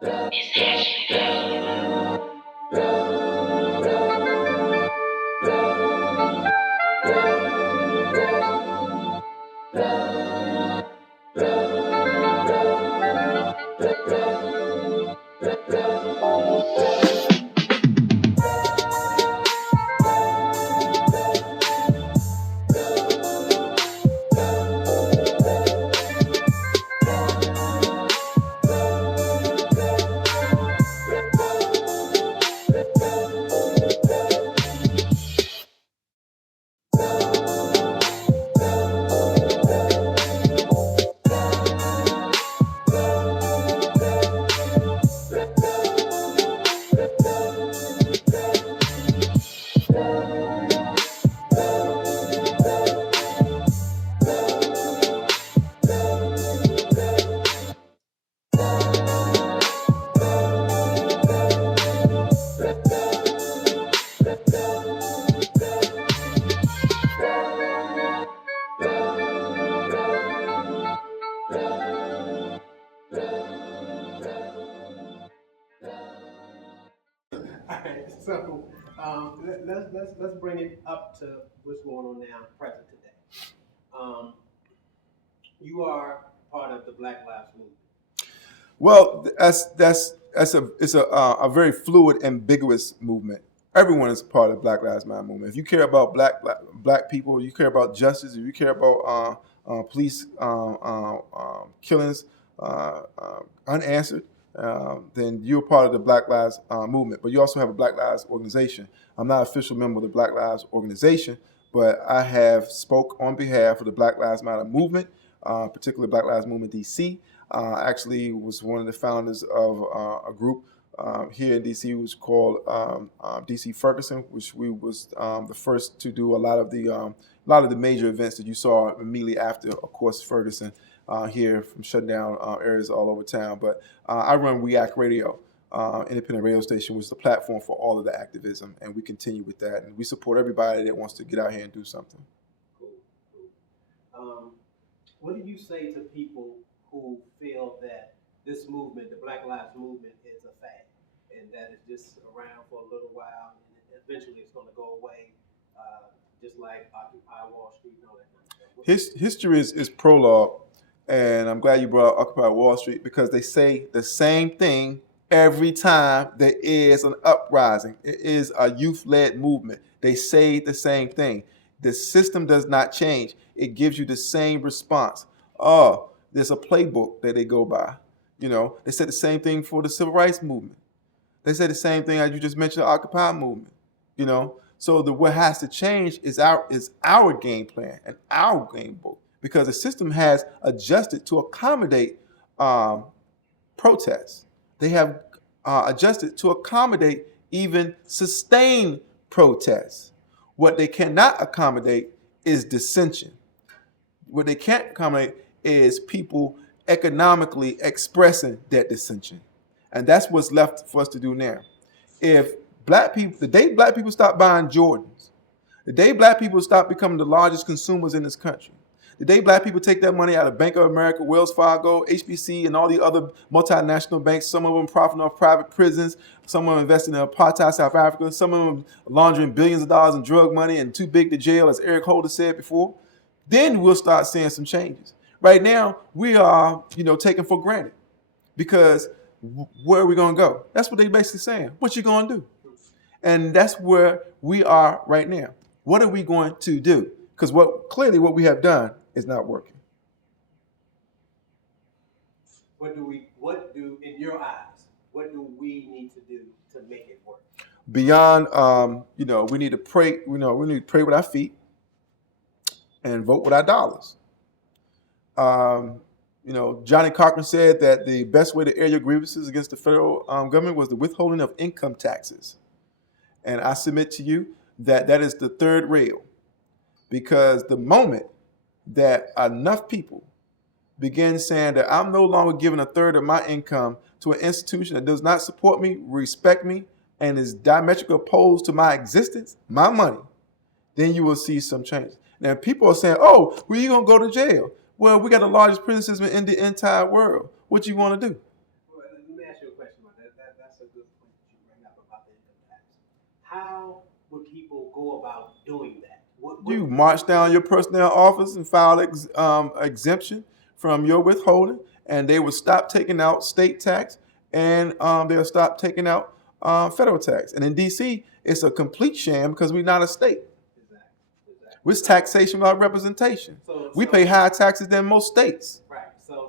So let's bring it up to what's going on now, present today. Um, you are part of the Black Lives Movement. Well, it's a very fluid, ambiguous movement. Everyone is part of Black Lives Matter movement. If you care about black people, you care about justice. If you care about police killings unanswered, then you're part of the Black Lives movement. But you also have a Black Lives organization. I'm not an official member of the Black Lives organization, but I have spoke on behalf of the Black Lives Matter movement, particularly Black Lives Movement DC. Actually was one of the founders of a group here in DC, which was called DC Ferguson, which we was the first to do a lot of the major events that you saw immediately after, of course, Ferguson here from shutting down areas all over town. But I run React Radio, independent radio station, which is the platform for all of the activism, and we continue with that, and we support everybody that wants to get out here and do something. Cool. What do you say to people who feel that this movement, the Black Lives Movement, is a fad, and that it's just around for a little while, and eventually it's going to go away, just like Occupy Wall Street and all that kind of stuff? History is prologue, and I'm glad you brought up Occupy Wall Street, because they say the same thing every time there is an uprising. It is a youth-led movement. They say the same thing. The system does not change. It gives you the same response. Oh, there's a playbook that they go by. They said the same thing for the civil rights movement. They said the same thing as you just mentioned, the Occupy movement. So what has to change is our game plan and our game book, because the system has adjusted to accommodate protests. They have adjusted to accommodate even sustained protests. What they cannot accommodate is dissension. What they can't accommodate is people economically expressing that dissension. And that's what's left for us to do now. If the day black people stop buying Jordans, the day black people stop becoming the largest consumers in this country, the day black people take that money out of Bank of America, Wells Fargo, HBC, and all the other multinational banks, some of them profiting off private prisons, some of them investing in apartheid South Africa, some of them laundering billions of dollars in drug money and too big to jail, as Eric Holder said before, then we'll start seeing some changes. Right now, we are, taken for granted, because where are we going to go? That's what they're basically saying. What you going to do? And that's where we are right now. What are we going to do? Because clearly what we have done is not working. In your eyes, what do we need to do to make it work? Beyond, we need to pray. We need to pray with our feet and vote with our dollars. Johnny Cochran said that the best way to air your grievances against the federal government was the withholding of income taxes. And I submit to you that is the third rail, because the moment that enough people begin saying that I'm no longer giving a third of my income to an institution that does not support me, respect me, and is diametrically opposed to my existence, my money, then you will see some change. Now, people are saying, oh, well, you're going to go to jail. Well, we got the largest prison system in the entire world. What you want to do? Well, let me ask you a question. how would people go about doing that? You march down your personnel office and file exemption from your withholding, and they will stop taking out state tax, and they'll stop taking out federal tax. And in D.C., it's a complete sham because we're not a state. Exactly. We're taxation without representation. We pay higher taxes than most states. Right. So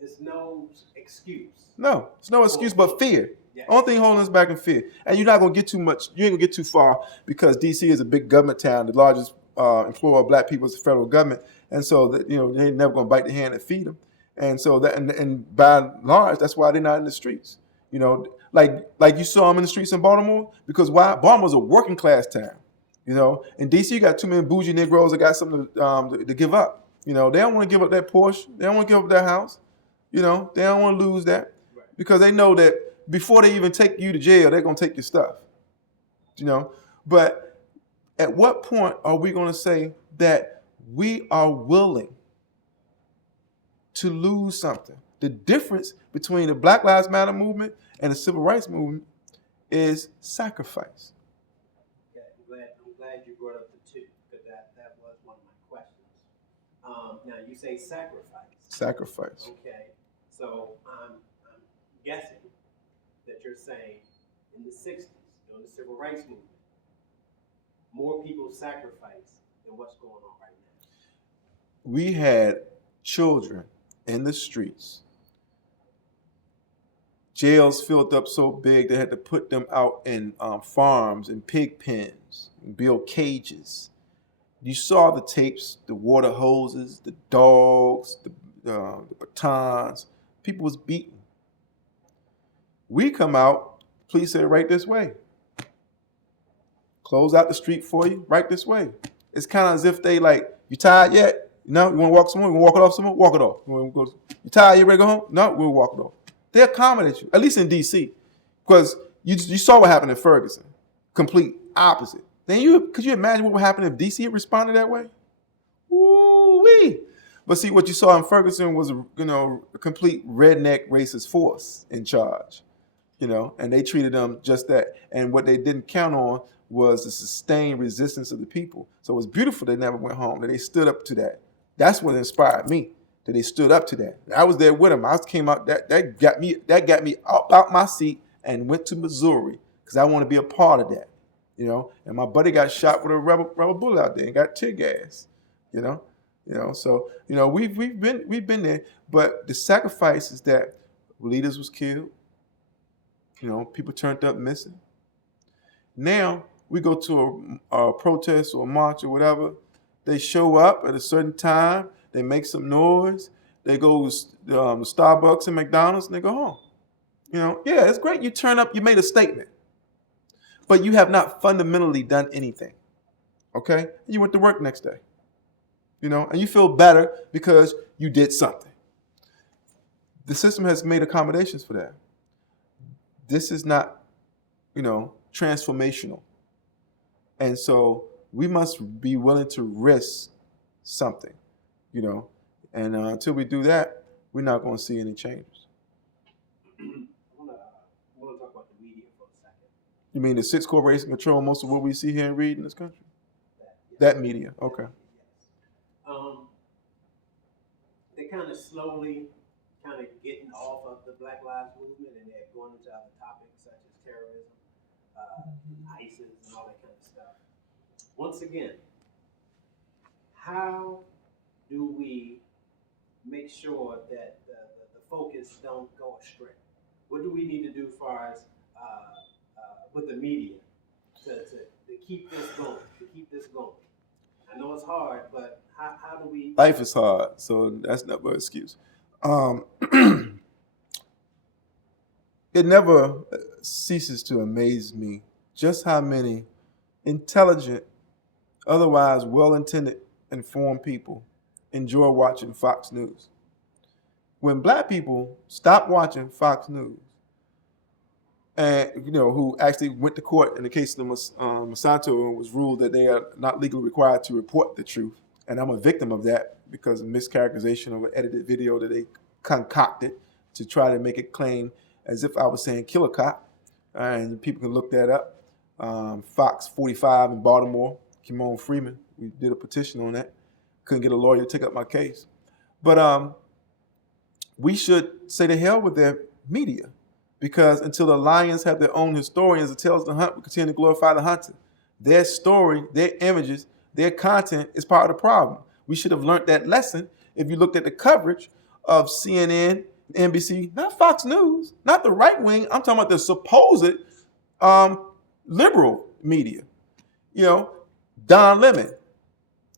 it's no excuse. No, it's no excuse but fear. Yes. Only thing holding us back in fear. And you're not going to get too much, you ain't going to get too far because D.C. is a big government town. The largest employer of black people is the federal government. And so, that, you know, they're never going to bite the hand that feed them. And so, that, and by and large, that's why they're not in the streets. You know, like you saw them in the streets in Baltimore. Because why? Baltimore's a working class town. You know, in D.C., you got too many bougie Negroes that got something to give up. You know, they don't want to give up that Porsche. They don't want to give up their house. You know, they don't want to lose that. Because they know that before they even take you to jail, they're going to take your stuff. You know? But at what point are we going to say that we are willing to lose something? The difference between the Black Lives Matter movement and the Civil Rights movement is sacrifice. Okay, I'm glad you brought up the two, because that was one of my questions. Now, you say sacrifice. Sacrifice. Okay, so I'm guessing that you're saying in the 60s, during the Civil Rights movement, more people sacrificed than what's going on right now. We had children in the streets, jails filled up so big they had to put them out in farms and pig pens and build cages. You saw the tapes, the water hoses, the dogs, the batons. People was beaten. We come out, police say, right this way. Close out the street for you, right this way. It's kind of as if they like, you tired yet? No, you want to walk somewhere? You want to walk it off somewhere? Walk it off. You tired? You ready to go home? No, we'll walk it off. They accommodate you, at least in D.C. Because you saw what happened in Ferguson. Complete opposite. Then could you imagine what would happen if D.C. responded that way? Woo-wee. But see, what you saw in Ferguson was, a complete redneck racist force in charge. And they treated them just that. And what they didn't count on was the sustained resistance of the people. So it was beautiful they never went home, that they stood up to that. That's what inspired me, that they stood up to that. I was there with them. I came out, that got me up out my seat and went to Missouri because I want to be a part of that. And my buddy got shot with a rubber bullet out there and got tear gas. So we've been there, but the sacrifice is that leaders was killed. People turned up missing. Now we go to a protest or a march or whatever. They show up at a certain time. They make some noise. They go to Starbucks and McDonald's and they go home. Yeah, it's great. You turn up. You made a statement, but you have not fundamentally done anything. Okay, and you went to work next day. And you feel better because you did something. The system has made accommodations for that. This is not, transformational. And so we must be willing to risk something, and until we do that, we're not going to see any changes. I want to talk about the media for a second. You mean the 6 corporations control most of what we see here and read in this country? That media, okay. They're kind of slowly getting off of the Black Lives Movement, and they're going into other topics such as terrorism, ISIS, and all that kind of stuff. Once again, how do we make sure that the focus don't go astray? What do we need to do as far as with the media to keep this going? I know it's hard, but how do we? Life is hard, so that's never an excuse. It never ceases to amaze me just how many intelligent, otherwise well-intended, informed people enjoy watching Fox News. When black people stop watching Fox News, and who actually went to court in the case of Monsanto and was ruled that they are not legally required to report the truth, and I'm a victim of that because of mischaracterization of an edited video that they concocted to try to make it claim as if I was saying kill a cop, and people can look that up. Fox 45 in Baltimore, Kymore Freeman. We did a petition on that. Couldn't get a lawyer to take up my case. But we should say to hell with their media, because until the lions have their own historians that tells the hunt, we continue to glorify the hunter. Their story, their images, their content is part of the problem. We should have learned that lesson if you looked at the coverage of CNN, NBC, not Fox News, not the right wing. I'm talking about the supposed liberal media. You know, Don Lemon.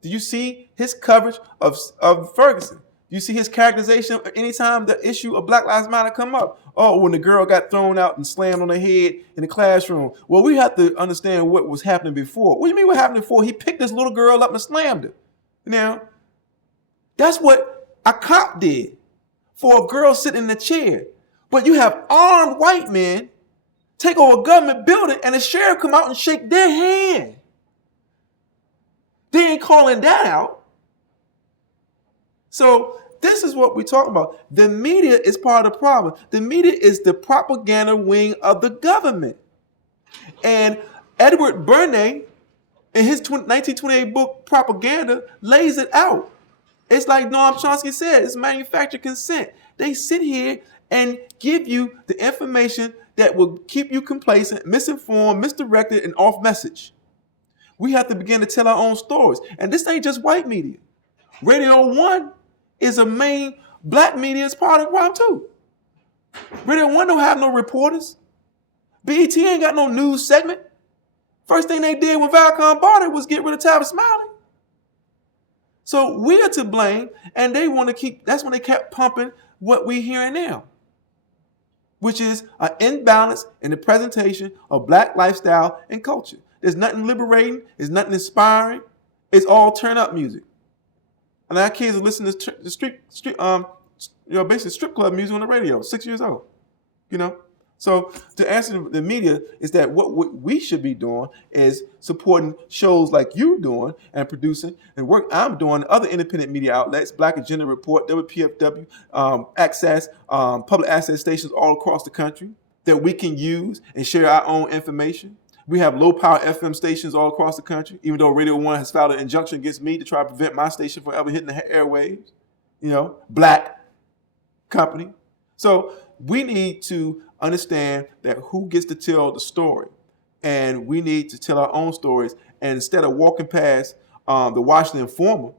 Do you see his coverage of Ferguson? Do you see his characterization anytime the issue of Black Lives Matter come up? Oh, when the girl got thrown out and slammed on her head in the classroom. Well, we have to understand what was happening before. What do you mean what happened before? He picked this little girl up and slammed her. Now, that's what a cop did for a girl sitting in the chair. But you have armed white men take over a government building and the sheriff come out and shake their hand. They ain't calling that out. So this is what we're talking about. The media is part of the problem. The media is the propaganda wing of the government. And Edward Bernays, in his 1928 book, Propaganda, lays it out. It's like Noam Chomsky said, it's manufactured consent. They sit here and give you the information that will keep you complacent, misinformed, misdirected, and off message. We have to begin to tell our own stories. And this ain't just white media. Radio 1 is a main black media is part of the problem too. Radio 1 don't have no reporters. BET ain't got no news segment. First thing they did when Viacom bought it was get rid of Tabitha Smiley. So we are to blame, and they want to keep, that's when they kept pumping what we hearing now, which is an imbalance in the presentation of black lifestyle and culture. There's nothing liberating, there's nothing inspiring, it's all turn up music. And our kids are listening to basically strip club music on the radio, 6 years old, So to answer the media is that what we should be doing is supporting shows like you're doing and producing and work I'm doing, other independent media outlets, Black Agenda Report, WPFW, Access, public access stations all across the country that we can use and share our own information. We have low power FM stations all across the country, even though Radio 1 has filed an injunction against me to try to prevent my station from ever hitting the airwaves, black company. So we need to understand that who gets to tell the story, and we need to tell our own stories. And instead of walking past the Washington Informer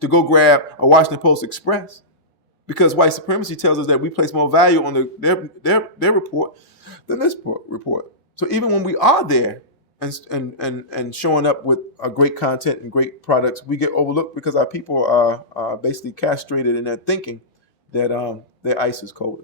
to go grab a Washington Post Express, because white supremacy tells us that we place more value on their report than this report. So even when we are there and showing up with great content and great products, we get overlooked because our people are basically castrated in their thinking that their ice is colder.